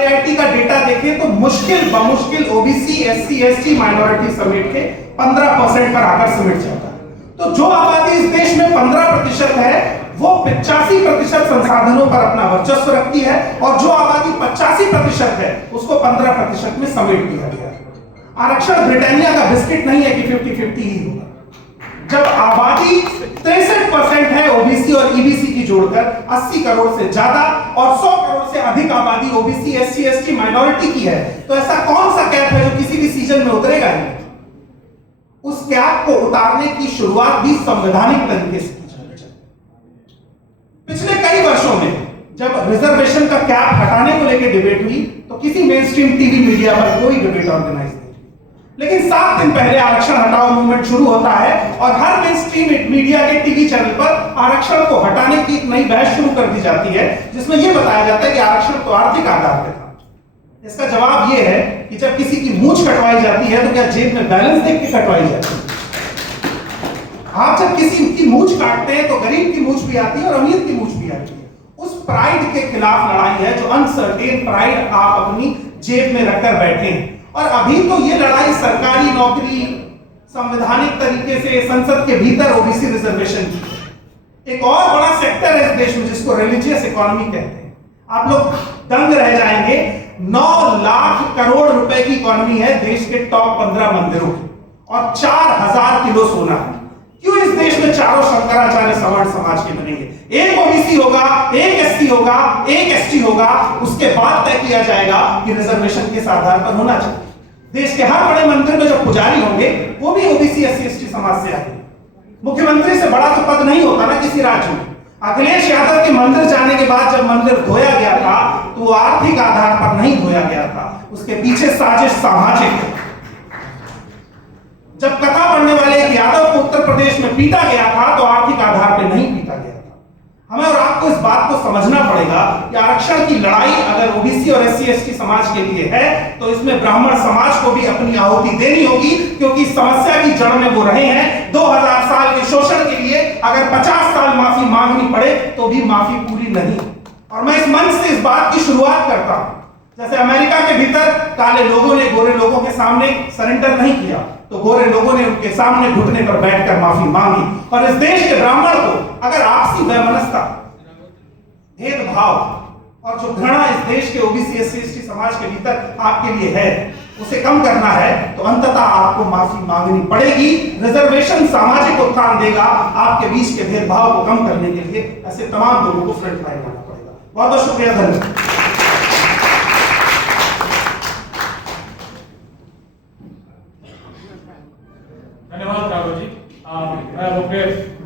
IIT का data देखें तो मुश्किल बमुश्किल ओबीसी एससी एसटी माइनॉरिटी समेट के 15% पर आकर सिमट जाता है। तो जो आबादी इस देश में 15% है वो 85% संसाधनों पर अपना वर्चस्व रखती है, और जो आबादी 85% है उसको 15% में समेट दिया गया है। आरक्षण ब्रिटानिया का बिस्किट नहीं है कि 50-50 ही होगा। जब आबादी 63% है ओबीसी और ईबीसी की जोड़कर 80 करोड़ से ज्यादा, और 100 करोड़ से अधिक आबादी ओबीसी एससी एसटी माइनॉरिटी की है, तो ऐसा कौन सा कैप है जो किसी भी सीजन में उतरेगा नहीं? उस कैप को उतारने की शुरुआत भी संवैधानिक तरीके से की जानी चाहिए। पिछले कई वर्षों में जब रिजर्वेशन का कैप हटाने को लेकर डिबेट हुई तो किसी मेन स्ट्रीम टीवी मीडिया पर कोई डिबेट ऑर्गेनाइज नहीं, लेकिन 7 दिन पहले आरक्षण हटाओ मूवमेंट शुरू होता है और हर मेन स्ट्रीम मीडिया के टीवी चैनल पर आरक्षण को हटाने की एक नई बहस शुरू कर दी जाती है, जिसमें यह बताया जाता है कि आरक्षण तो आर्थिक आधार पर था। इसका जवाब यह है कि जब किसी की मूंछ कटवाई जाती है तो क्या जेब में बैलेंस देख के कटवाई जाती है? आप जब किसी की मूंछ काटते हैं तो गरीब की मूंछ भी आती है और अमीर की मूंछ भी आती है। उस प्राइड के खिलाफ लड़ाई है जो अनसर्टेन प्राइड आप अपनी जेब में रखकर बैठे हैं। और अभी तो ये लड़ाई सरकारी नौकरी, संवैधानिक तरीके से संसद के भीतर ओबीसी रिजर्वेशन की है। एक और बड़ा सेक्टर है इस देश में जिसको रिलीजियस इकोनॉमी कहते हैं। आप लोग दंग रह जाएंगे, 9 लाख करोड़ रुपए की इकोनॉमी है देश के टॉप 15 मंदिरों की, और 4000 किलो सोना है। क्यों इस देश में चारों शंकराचार्य सवर्ण समाज के बनेंगे? एक ओबीसी होगा, एक एससी होगा, एक एसटी होगा, उसके बाद तय किया जाएगा कि रिजर्वेशन किस आधार पर होना चाहिए। देश के हर बड़े मंदिर में जो पुजारी होंगे वो भी ओबीसी एससी एसटी समाज से आएंगे। मुख्यमंत्री से बड़ा तो पद नहीं होता ना किसी राज्य में। अखिलेश यादव के मंदिर जाने के बाद जब मंदिर धोया गया था तो वो आर्थिक आधार पर नहीं धोया गया था, उसके पीछे साजिश सामाजिक है। जब कथा पढ़ने वाले एक यादव को उत्तर प्रदेश में पीटा गया था तो आर्थिक आधार पर नहीं पीटा गया था। हमें और आपको इस बात को समझना पड़ेगा कि आरक्षण की लड़ाई अगर ओबीसी और एससी एसटी समाज के लिए है तो इसमें ब्राह्मण समाज को भी अपनी आहुति देनी होगी, क्योंकि समस्या की जड़ में वो रहे हैं। 2000 साल के शोषण के लिए अगर 50 साल माफी मांगनी पड़े तो भी माफी पूरी नहीं। और मैं इस मंच से इस बात की शुरुआत करता हूं, जैसे अमेरिका के भीतर काले लोगों ने गोरे लोगों के सामने सरेंडर नहीं किया तो गोरे लोगों ने उनके सामने घुटने पर बैठकर माफी मांगी। और इस देश के ब्राह्मण को अगर आपसी वैमनस्यता, भेदभाव और जो घृणा इस देश के ओबीसी एससी एसटी समाज के भीतर आपके लिए है उसे कम करना है तो अंततः आपको माफी मांगनी पड़ेगी। रिजर्वेशन सामाजिक उत्थान देगा, आपके बीच के भेदभाव को कम करने के लिए ऐसे तमाम लोगों को फ्रंट लाइन लाना पड़ेगा। बहुत बहुत शुक्रिया, धन्यवाद। धन्यवाद राघव जी। मैं